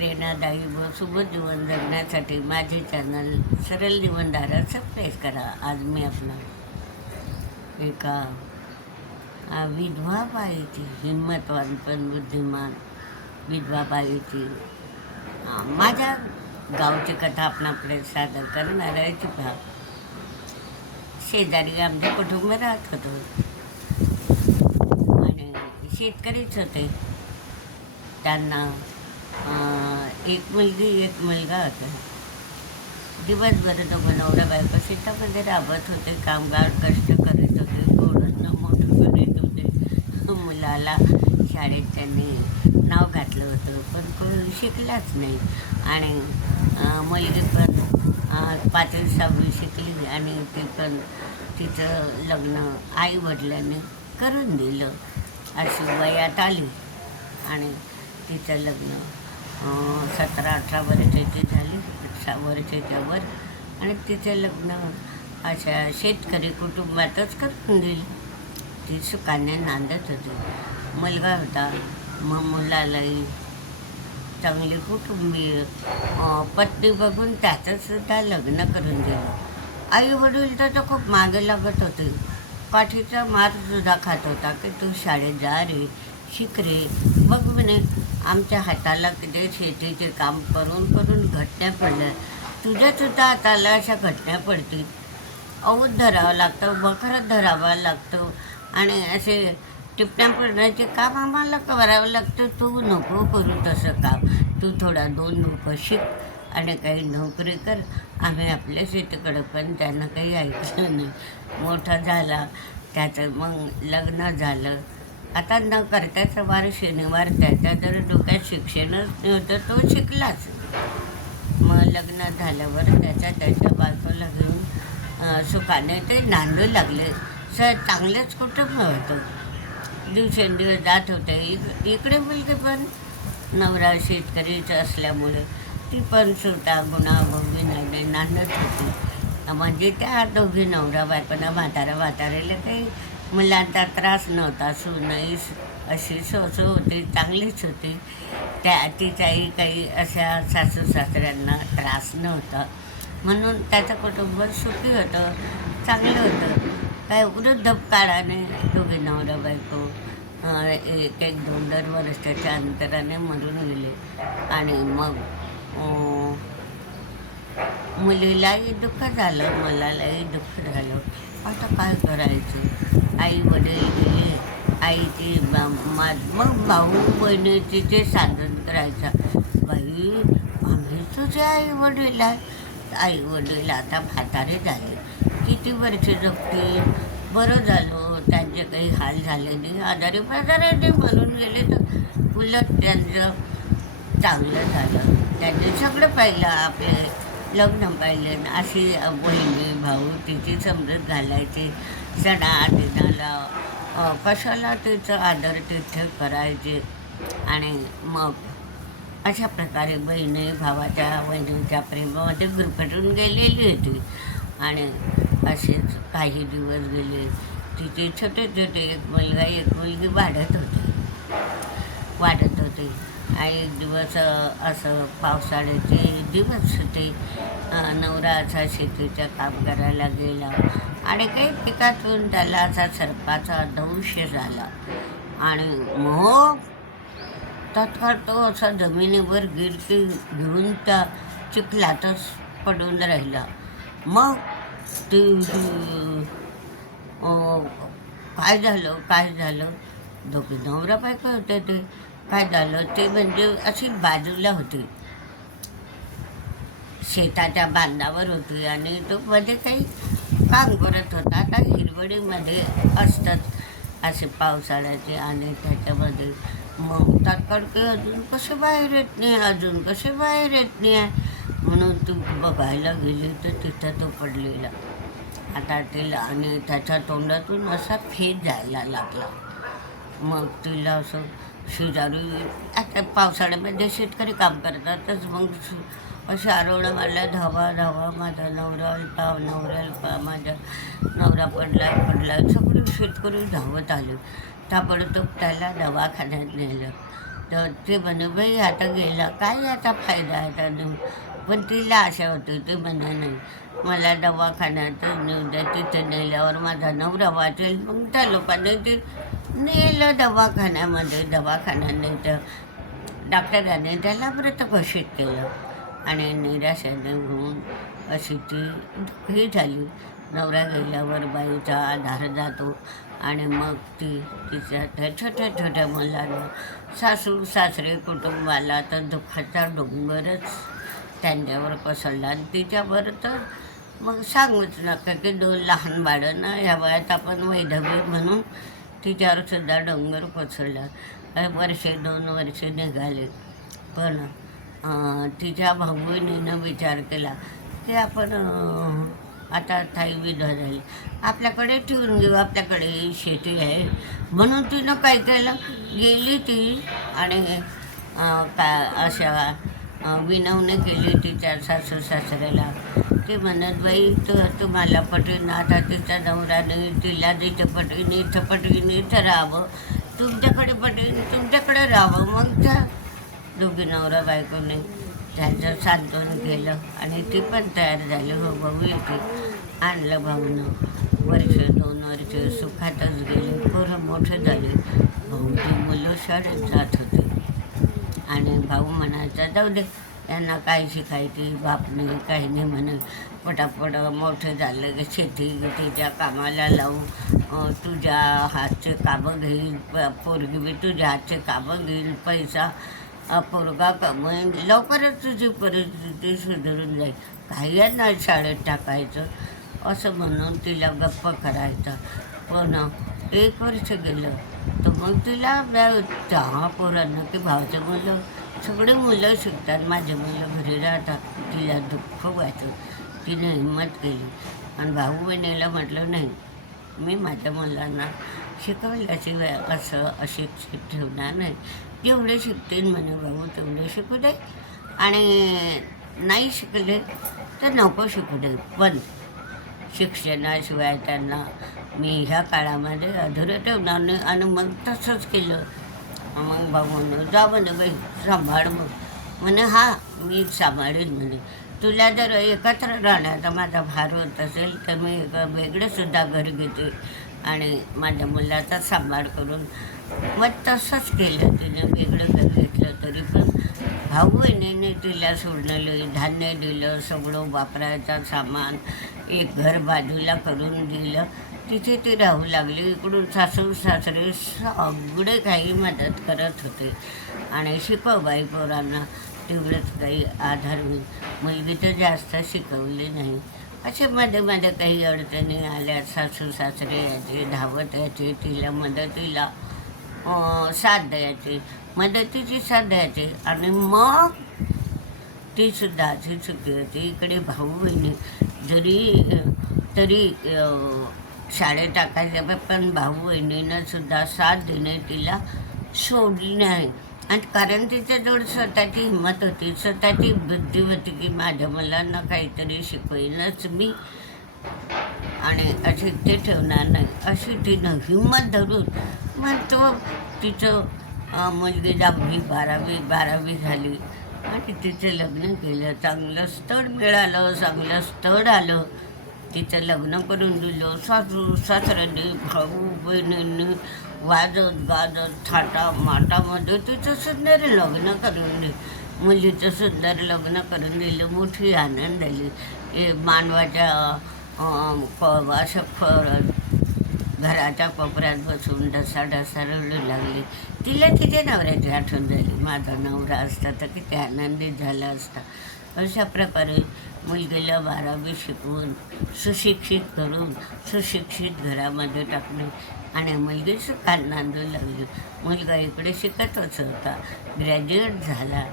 प्रेरणादायी व सुबोध जीवन जगण्यासाठी माझे चॅनल सरळ जीवनधारा सबस्क्राईब करा. आज मी आपला एका विधवा बाईची हिंमतवान पण बुद्धिमान विधवा बाईची माझ्या गावची कथा आपणाकडे सादर करणार आहे. ती पहा. शेजारी आमचे कुटुंब राहत होतो. आणि शेतकरीच होते. त्यांना एक मुलगी एक मुलगा होता. दिवसभर दोघं नवरा बायको शेतामध्ये राबत होते कामगार कष्ट करीत होते पोरांना मोठं करीत होते मुलाला शाळेत त्यांनी नाव घातलं होतं पण कोणी शिकलाच नाही. आणि मुलगी पण पाचवी सहावी शिकली आणि ती पण तिचं लग्न आई वडिलांनी करून दिलं. अशी वयात आली आणि तिचं लग्न सतरा अठरा वर्षाची झाली अठरा वर्षाच्यावर आणि तिचं लग्न अशा शेतकरी कुटुंबातच करून दिली. ती सुखाने नांदत होती. मुलगा होता मग मुलालाही चांगली कुटुंबीय पत्नी बघून त्याचं सुद्धा लग्न करून दिलं. आई वडील तर तो खूप मागे लागत होते. काठीचा मारसुद्धा खात होता की तू शाळेत जा रे. शिक मग बघ म्हणे आमच्या हाताला किती शेतीचे काम करून करून घटण्या पडल्या. तुझ्या सुद्धा हाताला अशा घटण्या पडतील. औध धरावं लागतं बखरत धरावं लागतो. आणि असे टिपण्या पडण्याचे काम आम्हाला करावं लागतं. तू नको करू तसं काम. तू थोडा दोन लोक शिक आणि काही नोकरी कर. आम्ही आपल्या शेतीकडं पण त्यांना काही ऐकलं नाही. मोठा झाला त्याचं मग लग्न झालं. आता न करता वार शनिवार त्याच्या जर डोक्यात शिक्षणच नव्हतं तो शिकलाच. मग लग्न झाल्यावर त्याच्या त्याच्या बायकोला घेऊन सुखाने ते नांदू लागले. सर चांगलंच कुटुंब होतं. दिवसेंदिवस जात होते. इक इकडे मुलगी पण नवरा शेतकरीच असल्यामुळे ती पण सुटा गुणा भोगी नाही नांदत होती. म्हणजे त्या दोघी नवरा बायकोना म्हातारा म्हाताऱ्याला काही मुलांचा त्रास नव्हता सुनई अशी सोसो होती चांगलीच होती. त्या तिच्याही काही अशा सासू सासऱ्यांना त्रास नव्हता. म्हणून त्याचं कुटुंब सुखी होतं चांगलं होतं. काय वृद्ध काळाने दोघे नवरा बायको एक एक दोन दर वर्षाच्या अंतराने मरून गेले. आणि मग मुलीलाही दुःख झालं मुलालाही दुःख झालं. आता काय करायचं? आई वडील गेले आईची मा- मग भाऊ बहिणीची ते साधन करायचं. बाई आम्ही तुझे आई वडील आहे आई वडील आता म्हातारे झाले. किती वर्ष जगते बरं झालं त्यांचे काही हाल झाले नाही. आजारी पाजाराचे म्हणून गेले तर उलट त्यांचं चांगलं झालं. त्यांनी सगळं पाहिलं आपले लग्न पाहिले. अशी बहिणी भाऊ तिची समजत घालायची. सणा दिनाला कशाला तिचं आदर तिथे करायचे? आणि मग अशा प्रकारे बहिणी भावाच्या बहिणीच्या प्रेमामध्ये गुरफटून गेलेली होती. आणि असेच काही दिवस गेले तिचे छोटे छोटे एक मुलगा एक मुलगी वाढत होते. वाढत होते. एक दिवस असं पावसाळ्याचे दिवस होते. नवरा असा शेतीचं काम करायला गेला. आणि काही पिकातून त्याला असा सर्पाचा दंश झाला. आणि मग तत्काळ तो असा जमिनीवर गिरकी घेऊन त्या चिखलातच पडून राहिला. मग ते काय झालं काय झालं? दोघे नवरा बायको होते ते. काय झालं ते म्हणजे अशी बाजूला होती. शेताच्या बांधावर होती आणि तो मध्ये काही काम करत होता. आता हिरवडीमध्ये असतात असे पावसाळ्याचे आणि त्याच्यामध्ये मग तात्काळ अजून कसे बाहेर येत नाही अजून कसे बाहेर येत नाही. म्हणून तू बघायला गेली तर तिथं तो पडलेला. आता तिला आणि त्याच्या तोंडातून असा फेद जायला लागला. मग तिला असं शेजारी आता पावसाळ्यामध्ये शेतकरी काम करतातच मग सु- असे आरोळं मारल्या धावा धावा माझा नवरा अल्पा नवरा अल्पा माझा नवरा पडला पडला सगळे शेतकरी धावत आले. ताबडतोब त्याला दवाखान्यात नेलं. तर ते म्हणे बाई आता गेला काय आता फायदा आता देऊ? पण तिला आशा होती ते म्हणे नाही मला दवाखान्यात नेऊ द्या तिथे नेल्यावर माझा नवरा वाचेल मग त्या लोकांनी ते नेलं दवाखान्यामध्ये दवाखान्याने तर डॉक्टरांनी त्याला व्रत घोषित केलं. आणि निराशाने होऊन अशी ती दुःखी झाली. नवरा गेल्यावर बाईचा आधार जातो आणि मग ती तिच्या त्या छोट्या छोट्या मुलांना सासू सासरे कुटुंबाला तर दुःखाचा डोंगरच त्यांच्यावर कोसळला आणि तिच्यावर तर मग सांगूच नका की दोन लहान बाळं ना ह्या वयात आपण वैधवी म्हणून तिच्यावर सुद्धा डोंगर कोसळला. अ, वर्षे दोन वर्षे निघाले. पण तिच्या भाऊ विचार केला की आपण आता थाई विधवा झाली. आपल्याकडे ठेवून घेऊ आपल्याकडे शेती आहे. म्हणून तिनं काय केलं? गेली ती आणि का अशा विनवणी केली तिच्या सासू सासऱ्याला. ते म्हणत बाई तर तुम्हाला पटेन आता तिचा नवराने तिला जिथं पटेन इथं पटेन इथं राहावं. तुमच्याकडे पटेन तुमच्याकडे राहावं. मग त्या दोघी नवरा बायकोने त्यांचं सांत्वन केलं आणि ती पण तयार झाली. हो भाऊ येते आणलं भाऊनं. वर्ष दोन वर्ष सुखातच गेले. पोरं मोठे झाले. भाऊची मुलं शाळेत जात होते. आणि भाऊ म्हणायचा जाऊ दे यांना काय शिकायची बाप नाही काही नाही म्हणे पटापट मोठे झालं की शेती तिच्या कामाला लावू. तुझ्या हातचे कामं घेईल प- पोरगी बी तुझ्या हातचे कामं घेईल पैसा पोरगा कमवेल लवकरच तुझी परिस्थिती सुधारून जाईल. काही नाही शाळेत टाकायचं? असं म्हणून तिला गप्प करायचं. पण एक वर्ष गेलं तर मग तिला व्या- त्या पोरांना की भावचं मुलं सगळे मुलं शिकतात माझे मुलं घरी राहतात. तिला दुःख वाटलं. तिने हिंमत केली. आणि भाऊ बहिणीला म्हटलं नाही मी माझ्या मुलांना शिकवल्याशिवाय असं अशिक्षित ठेवणार नाही. जेवढे शिकतील म्हणे भाऊ तेवढे शिकू दे. आणि नाही शिकले तर नको शिकू दे. पण शिक्षणाशिवाय त्यांना मी ह्या काळामध्ये अधुरं ठेवणार नाही. आणि मग तसंच केलं. मग भाऊ म्हणे जा म्हणे बाई सांभाळ मग. म्हणे हा मी सांभाळेन म्हणे तुला जर एकत्र राहण्याचा माझा भार होत असेल तर मी एक वेगळंसुद्धा घर घेते आणि माझ्या मुलाचा सांभाळ करून. मग तसंच केलं तिने वेगळं घर घेतलं तरी पण. भाऊ बहिणीने तिला सोडलेलं धान्य दिलं सगळं वापरायचं सामान एक घर बाजूला करून दिलं. तिथे ती राहू लागली. इकडून सासू सासरे सगळे काही मदत करत होते. आणि शिकव बाई पोरांना तेवढंच काही आधार होईल मुलगी तर जास्त शिकवली नाही. असे मध्ये मध्ये काही अडचणी आल्या. सासू सासरे यायचे धावत यायचे तिला मदतीला साथ द्यायची. मदतीची साथ द्यायची. आणि मग ती सुद्धा अशी चुकी होती. इकडे भाऊ बहिणी जरी तरी शाळेत टाकायच्या पण भाऊ बहिणीनं सुद्धा साथ देणे तिला सोडली नाही. आणि कारण तिच्याजवळ स्वतःची हिंमत होती. स्वतःची बुद्धी होती की माझ्या मुलांना काहीतरी शिकवेनच मी. आणि अशी ते ठेवणार नाही. अशी तिनं हिंमत धरून मग तो तिचं मुलगी दहावी बारावी बारावी झाली. आणि तिचं लग्न केलं. चांगलं स्थळ मिळालं चांगलं स्थळ आलं. तिचं लग्न करून दिलं. सासू सासऱ्याने भाऊ बहिणींनी वाजत गाजत थाटा माटामध्ये तिचं सुंदर लग्न करून दिलं. मुलीचं सुंदर लग्न करून दिलं. मोठी आनंद झाली हे मानवाच्या असं फ- घराच्या कोपऱ्यात बसून डसा डसा रडू लागली. तिला तिच्या नवऱ्याची आठवण झाली. माझा नवरा असता तर किती आनंदित झाला असता. अशा प्रकारे मुलगीला बारावी शिकवून सुशिक्षित करून सुशिक्षित घरामध्ये टाकणे आणि मुलगी काल नांदू लागली. मुलगा इकडे शिकतच होता. ग्रॅज्युएट झाला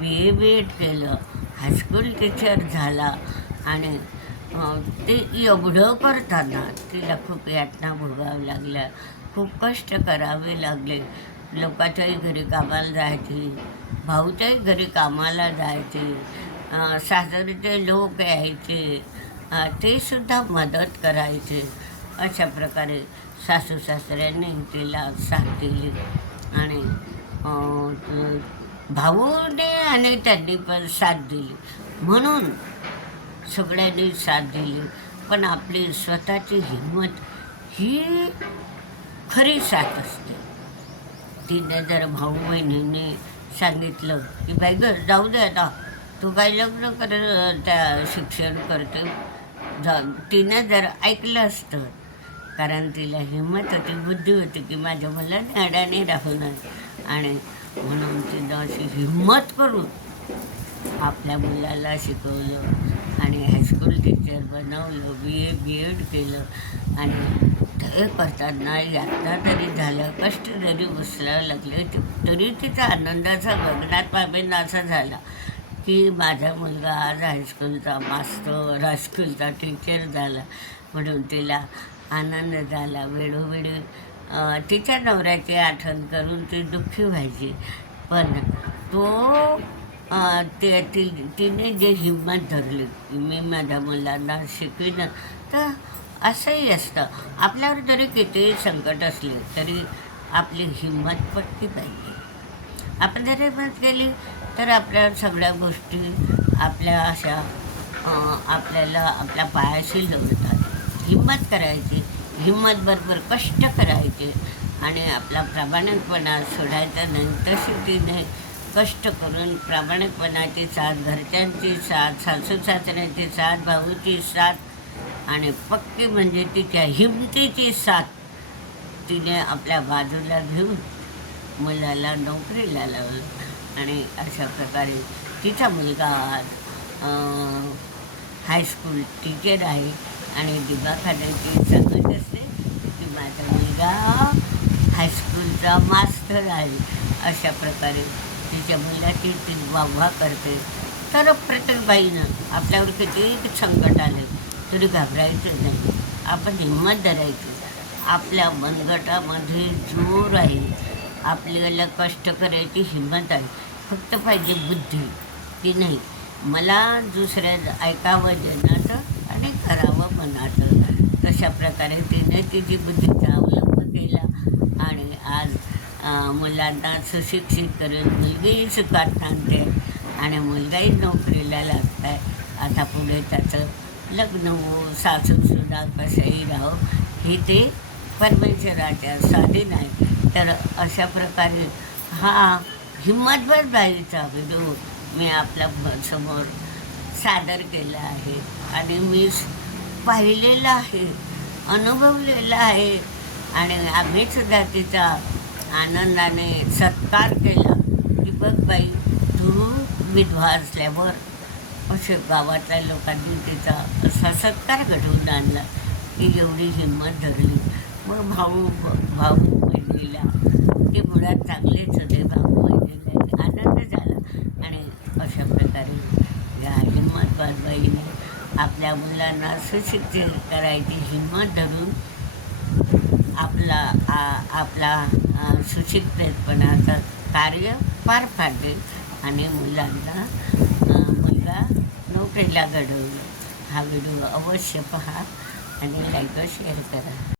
बी ए बी एड केलं हायस्कूल टीचर झाला आणि ते एवढं करताना तिला खूप यातना भोगावं लागल्या. खूप कष्ट करावे लागले. लोकाच्याही घरी कामाला जायचे भाऊच्याही घरी कामाला जायचे. अं, लोक यायचे. ते सुद्धा मदत करायचे. अशा प्रकारे सासू सासऱ्यांनी तिला साथ दिली आणि भाऊने आणि त्यांनी पण साथ दिली. म्हणून सगळ्यांनी साथ दिली. पण आपली स्वतःची हिंमत ही खरी साथ असते. तिने जर भाऊ बहिणीने सांगितलं की बाई घर जाऊ दे आता. तू काय लग्न कर त्या शिक्षण करते. जा तिनं जर ऐकलं असतं कारण तिला हिंमत होती बुद्धी होती की माझ्या मुलाने अडाणी राहू नये आणि म्हणून तिनं अशी हिंमत करून आपल्या मुलाला शिकवलं आणि हायस्कूल टीचर बनवलं बी ए बी एड केलं. आणि ते करताना यातना तरी झालं कष्ट जरी उचलावं लागले तरी तिचा आनंदाचा गगनात पामेन असा झाला. की माझा मुलगा आज हायस्कूलचा मास्टर हायस्कूलचा टीचर झाला. म्हणून तिला आनंद झाला. वेळोवेळी तिच्या नवऱ्याची आठवण करून ती दुःखी व्हायची. पण तो ते ती तिने जे हिंमत धरली की मी माझ्या मुलांना शिकवीन तर असंही असतं. आपल्यावर जरी कितीही संकट असले तरी आपली हिंमत पटली पाहिजे. आपण जर हिम्मत केली तर आपल्या सगळ्या गोष्टी आपल्या अशा आपल्याला आपल्या पायाशी जोडतात हिंमत करायची हिंमतबरोबर कष्ट करायचे आणि आपला प्रामाणिकपणा सोडायचा नाही. तशी तिने कष्ट करून प्रामाणिकपणाची साथ घरच्यांची साथ सासू सासऱ्यांची साथ भाऊची साथ आणि पक्की म्हणजे तिच्या हिमतीची साथ तिने आपल्या बाजूला घेऊन मुलाला नोकरीला लावलं आणि अशा प्रकारे तिचा मुलगा आज हायस्कूल टीचर आहे आणि दिवाखान्याची सांगत असते. की माझा मुलगा हायस्कूलचा मास्टर आहे. अशा प्रकारे तिच्या मुलाची ती वाहवा करते. तर प्रत्येक बाईनं आपल्यावर कितीही संकट आले तरी घाबरायचं नाही. आपण हिंमत धरायची. आपल्या मनगटामध्ये जोर आहे. आपल्याला कष्ट करायची हिंमत आहे. फक्त पाहिजे बुद्धी. ती नाही. मला दुसऱ्या ऐकावं जनाचं आणि करावं मनाचं. तशा प्रकारे तिने तिची बुद्धीचा अवलंब केला आणि आज मुलांना सुशिक्षित करून मुलगीही सुखात सांगते आणि मुलगाही नोकरीला लागताय. आहे आता पुढे त्याचं लग्न हो सासूसुद्धा कसंही राहो ही ते परमेश्वराच्या स्वाधीन आहे. तर अशा प्रकारे हा हिंमतभर बाईचा व्हिडिओ मी आपल्यासमोर सादर केला आहे. आणि मी पाहिलेलं पाहिलेला आहे अनुभवलेला आहे. आणि आम्ही सुद्धा तिचा आनंदाने सत्कार केला. की बघ बाई तू विधवा असल्यावर असे गावातल्या लोकांनी तिचा असा सत्कार घडवून आणला की एवढी हिंमत धरली. मग भाऊ भाऊ बहिणीला ते मुळात चांगलेच होते भाऊ आनंद झाला. आणि अशा प्रकारे या हिंमत बाजबाईने आपल्या मुलांना सुशिक्षित करायची हिंमत धरून आपला आ- आपला सुशिक्षितपणाचं कार्य पार पाडले आणि मुलांना मुलगा नोकरीला घडवलं. हा व्हिडिओ अवश्य पहा आणि लाईक शेअर करा.